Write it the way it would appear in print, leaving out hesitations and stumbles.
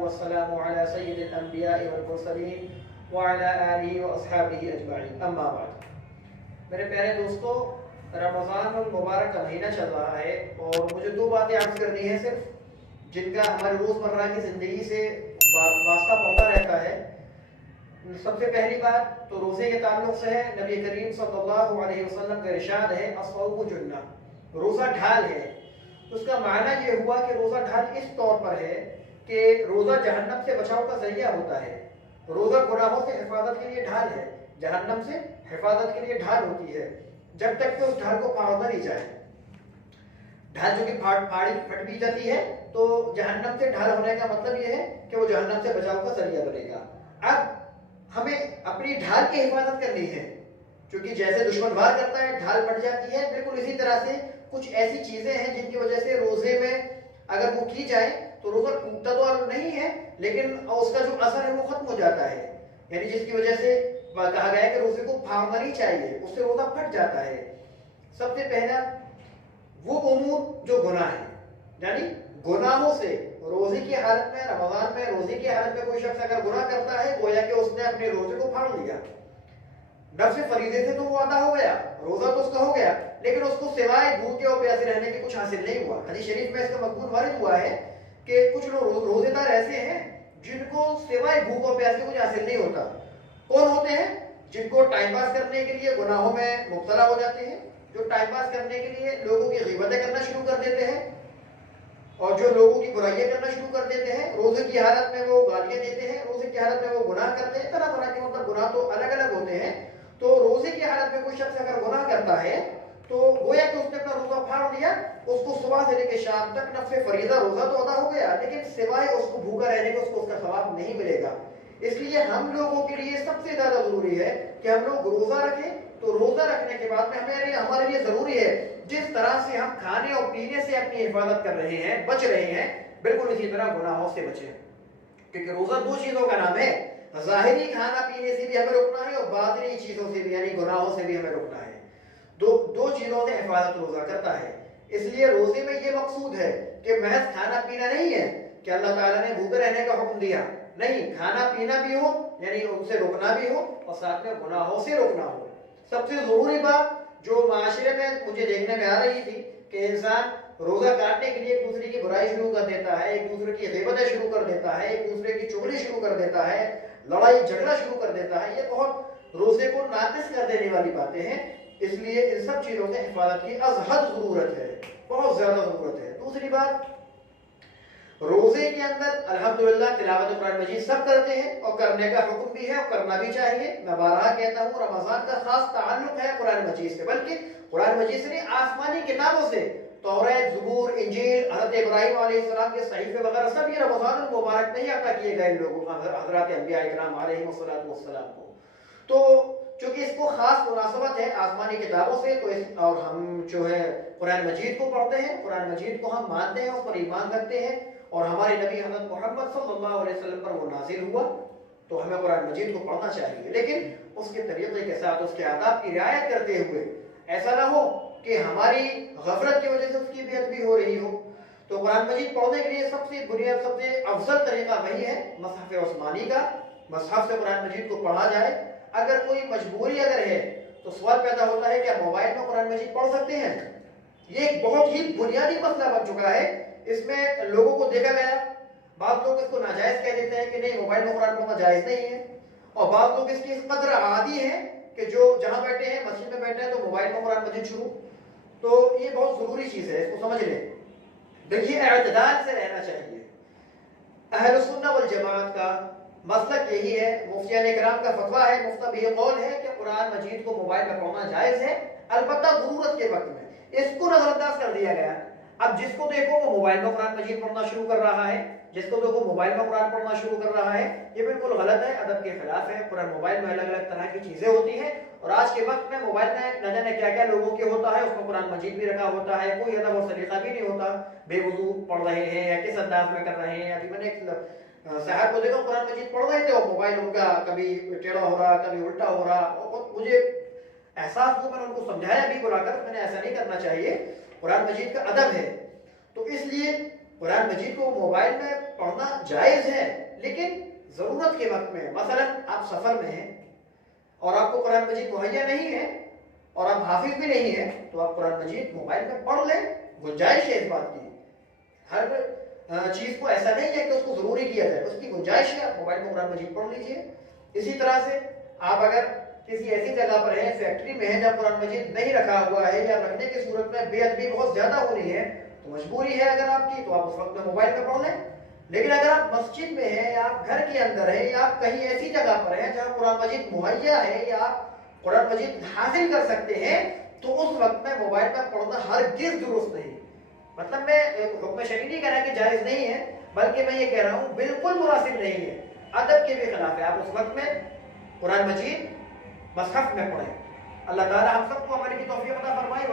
والسلام على سید الانبیاء والمرسلین وعلى آلہ واصحابہ اجمعین، اما بعد۔ میرے پیارے دوستو، رمضان المبارک کا مہینہ چل رہا ہے اور مجھے دو باتیں عرض کرنی ہے صرف، جن کا ہماری روزمرہ کی زندگی سے واسطہ پڑتا رہتا ہے۔ سب سے پہلی بات تو روزے کے تعلق سے ہے۔ نبی کریم صلی اللہ علیہ وسلم کا ارشاد ہے الصوم جنہ، روزہ ڈھال ہے۔ اس کا معنی یہ ہوا کہ روزہ ڈھال اس طور پر ہے کہ روزہ جہنم سے بچاؤ کا ذریعہ ہوتا ہے، روزہ گناہوں سے حفاظت کے لیے ڈھال ہے، جہنم سے حفاظت کے لیے ڈھال ہوتی ہے، جب تک کہ اس ڈھال کو پھاڑا نہ لی جائے۔ ڈھال جو کہ پھٹ بھی جاتی ہے تو جہنم سے ڈھال ہونے کا مطلب یہ ہے کہ وہ جہنم سے بچاؤ کا ذریعہ بنے گا۔ اب ہمیں اپنی ڈھال کی حفاظت کرنی ہے، کیونکہ جیسے دشمن وار کرتا ہے ڈھال پھٹ جاتی ہے، بالکل اسی طرح سے کچھ ایسی چیزیں ہیں جن کی وجہ سے روزے میں اگر وہ کی جائے تو روزہ ٹوٹتا تو نہیں ہے، لیکن اس کا جو اثر ہے وہ ختم ہو جاتا ہے، یعنی جس کی وجہ سے کہا گیا ہے کہ روزے کو پھاڑنا نہیں چاہیے، اس سے روزہ پھٹ جاتا ہے۔ سب سے پہلا وہ امور جو گناہ ہے، یعنی گناہوں سے روزے کی حالت میں، رمضان میں روزے کی حالت میں کوئی شخص اگر گناہ کرتا ہے گویا کہ اس نے اپنے روزے کو پھاڑ لیا۔ نفس فریضے سے تو وہ ادا ہو گیا، روزہ تو اس کا ہو گیا، لیکن اس کو سوائے بھوکے اور پیاسے رہنے کے کچھ حاصل نہیں ہوا۔ حدیث شریف میں اس کا مضمون وارد ہوا ہے کہ کچھ لوگ روزے دار ایسے ہیں جن کو سوائے بھوک اور پیاس کے کچھ حاصل نہیں ہوتا۔ کون ہوتے ہیں؟ جن کو ٹائم پاس کرنے کے لیے گناہوں میں مبتلا ہو جاتے ہیں، جو ٹائم پاس کرنے کے لیے لوگوں کی غیبتیں کرنا شروع کر دیتے ہیں اور جو لوگوں کی برائیاں کرنا شروع کر دیتے ہیں، روزے کی حالت میں وہ گالیاں دیتے ہیں، روزے کی حالت میں وہ گناہ کرتے ہیں، طرح طرح کے مطلب گناہ تو الگ الگ ہوتے ہیں۔ تو روزے کی حالت میں کوئی شخص اگر گناہ کرتا ہے تو گویا کہ اس نے اپنا روزہ پھاڑ دیا، اس کو صبح سے لے کے شام تک نفس فریضہ روزہ تو ادا ہو گیا، لیکن سوائے اس کو بھوکا رہنے کو اس کا ثواب نہیں ملے گا۔ اس لیے ہم لوگوں کے لیے سب سے زیادہ ضروری ہے کہ ہم لوگ روزہ رکھیں، تو روزہ رکھنے کے بعد میں ہمارے لیے ضروری ہے جس طرح سے ہم کھانے اور پینے سے اپنی حفاظت کر رہے ہیں، بچ رہے ہیں، بالکل اسی طرح گناہوں سے بچیں، کیونکہ روزہ دو چیزوں کا نام ہے، ظاہری کھانا پینے سے بھی ہمیں روکنا ہے اور باطنی چیزوں سے بھی یعنی گناہوں سے بھی ہمیں روکنا ہے۔ دو چیزوں سے حفاظت روزہ کرتا ہے۔ اس لیے روزے میں یہ مقصود ہے کہ محض کھانا پینا نہیں ہے کہ اللہ تعالیٰ نے بھوکے رہنے کا حکم دیا، نہیں، کھانا پینا بھی ہو یعنی ان سے روکنا بھی ہو اور ساتھ میں گناہوں سے روکنا ہو۔ سب سے ضروری بات جو معاشرے میں مجھے دیکھنے میں آ رہی تھی کہ انسان روزہ کاٹنے کے لیے ایک دوسرے کی برائی شروع کر دیتا ہے، ایک دوسرے کی غیبتیں شروع کر دیتا ہے، ایک دوسرے کی چغلی شروع کر دیتا ہے، لڑائی جھگڑا شروع کر دیتا ہے، یہ بہت روزے کو ناقص کر دینے والی باتیں ہیں۔ اس لیے ان سب چیزوں سے حفاظت کی از حد ضرورت ہے، بہت زیادہ ضرورت ہے۔ دوسری بات، روزے کے اندر الحمدللہ تلاوت قرآن مجید سب کرتے ہیں اور کرنے کا حکم بھی ہے اور کرنا بھی چاہیے۔ میں بارہا کہتا ہوں رمضان کا خاص تعلق ہے قرآن مجید سے، بلکہ قرآن مجید سے نہیں، آسمانی کتابوں سے، توریت، زبور، انجیل، حضرت ابراہیم علیہ السلام کے صحیفے وغیرہ سب یہ رمضان المبارک میں ہی عطا کیے گئے لوگوں کو، حضرات انبیاء اکرام علیہ السلام کو۔ تو چونکہ اس کو خاص مناسبت ہے آسمانی کتابوں سے، تو اور ہم جو ہے قرآن مجید کو پڑھتے ہیں، قرآن مجید کو ہم مانتے ہیں، اس پر ایمان رکھتے ہیں، اور ہمارے نبی حضرت محمد صلی اللہ علیہ وسلم پر وہ نازل ہوا، تو ہمیں قرآن مجید کو پڑھنا چاہیے، لیکن اس کے طریقے کے ساتھ اس کے آداب کی رعایت کرتے ہوئے، ایسا نہ ہو کہ ہماری غفلت کی وجہ سے اس کی بے ادبی ہو رہی ہو۔ تو قرآن مجید پڑھنے کے لیے سب سے بنیاد، سب سے افضل طریقہ وہی ہے مصحف عثمانی کا، مصحف سے قرآن مجید کو پڑھا جائے۔ اگر کوئی مجبوری اگر ہے تو سوال پیدا ہوتا ہے کہ موبائل میں قرآن مجید پڑھ سکتے ہیں؟ یہ ایک بہت ہی بنیادی مسئلہ بن چکا ہے، اس میں لوگوں کو دیکھا گیا، بعض لوگ اس کو ناجائز کہہ دیتے ہیں کہ نہیں موبائل میں قرآن پڑھنا جائز نہیں ہے، اور بعض لوگ اس کی اس قدر عادی ہیں کہ جو جہاں بیٹھے ہیں مسجد میں بیٹھے ہیں تو موبائل میں قرآن مجید شروع۔ تو یہ بہت ضروری چیز ہے، اس کو سمجھ لیں۔ دیکھیے اعتدال سے رہنا چاہیے۔ اہل سنہ والجماعت کا مسلک یہی ہے، مفتیان کرام کا فتویٰ ہے، مفتہ بھی یہ قول ہے کہ قرآن مجید کو موبائل میں پڑھنا جائز ہے، البتہ ضرورت کے وقت میں۔ اس کو نظر انداز کر دیا گیا۔ اب جس کو دیکھو وہ موبائل میں قرآن مجید پڑھنا شروع کر رہا ہے، جس کو دیکھو موبائل میں قرآن پڑھنا شروع کر رہا ہے، یہ بالکل غلط ہے، ادب کے خلاف ہے۔ قرآن موبائل میں الگ الگ طرح کی چیزیں ہوتی ہیں، اور آج کے وقت میں موبائل میں نہ جانے کیا کیا لوگوں کے ہوتا ہے، اس میں قرآن مجید بھی رکھا ہوتا ہے، کوئی ادب اور سلیقہ بھی نہیں ہوتا، بے وضو پڑھ رہے ہیں یا کس انداز میں کر رہے ہیں۔ ابھی میں نے ایک صاحب کو دیکھا قرآن مجید پڑھ رہے تھے اور موبائل ان کا کبھی ٹیڑھا ہو رہا، کبھی الٹا ہو رہا، اور مجھے احساس ہوا، میں نے ان کو سمجھایا بھی بلا کر، میں نے ایسا نہیں کرنا چاہیے، قرآن مجید کا ادب ہے۔ تو اس لیے قرآن مجید کو موبائل میں پڑھنا جائز ہے، لیکن ضرورت کے وقت میں، مثلا آپ سفر میں ہیں اور آپ کو قرآن مجید مہیا نہیں ہے اور آپ حافظ بھی نہیں ہیں، تو آپ قرآن مجید موبائل میں پڑھ لیں، گنجائش ہے اس بات کی۔ ہر چیز کو ایسا نہیں ہے کہ اس کو ضروری کیا جائے، اس کی گنجائش ہے، آپ موبائل میں قرآن مجید پڑھ لیجئے۔ اسی طرح سے آپ اگر کسی ایسی جگہ پر ہیں، فیکٹری میں ہیں جہاں قرآن مجید نہیں رکھا ہوا ہے یا رکھنے کی صورت میں بے ادبی بہت زیادہ ہو رہی ہے، تو مجبوری ہے اگر آپ کی، تو آپ اس وقت میں موبائل میں پڑھ لیں۔ لیکن اگر آپ مسجد میں ہیں یا آپ گھر کے اندر ہیں یا آپ کہیں ایسی جگہ پر ہیں جہاں قرآن مجید مہیا ہے یا آپ قرآن مجید حاصل کر سکتے ہیں، تو اس وقت میں موبائل میں پڑھنا ہرگز درست نہیں۔ مطلب میں حکم شرعی نہیں کہہ رہا کہ جائز نہیں ہے، بلکہ میں یہ کہہ رہا ہوں بالکل مناسب نہیں ہے، ادب کے بھی خلاف ہے۔ آپ اس وقت میں قرآن مجید مصحف میں پڑھیں۔ اللہ تعالی ہم سب کو عمل کی توفیق عطا فرمائے۔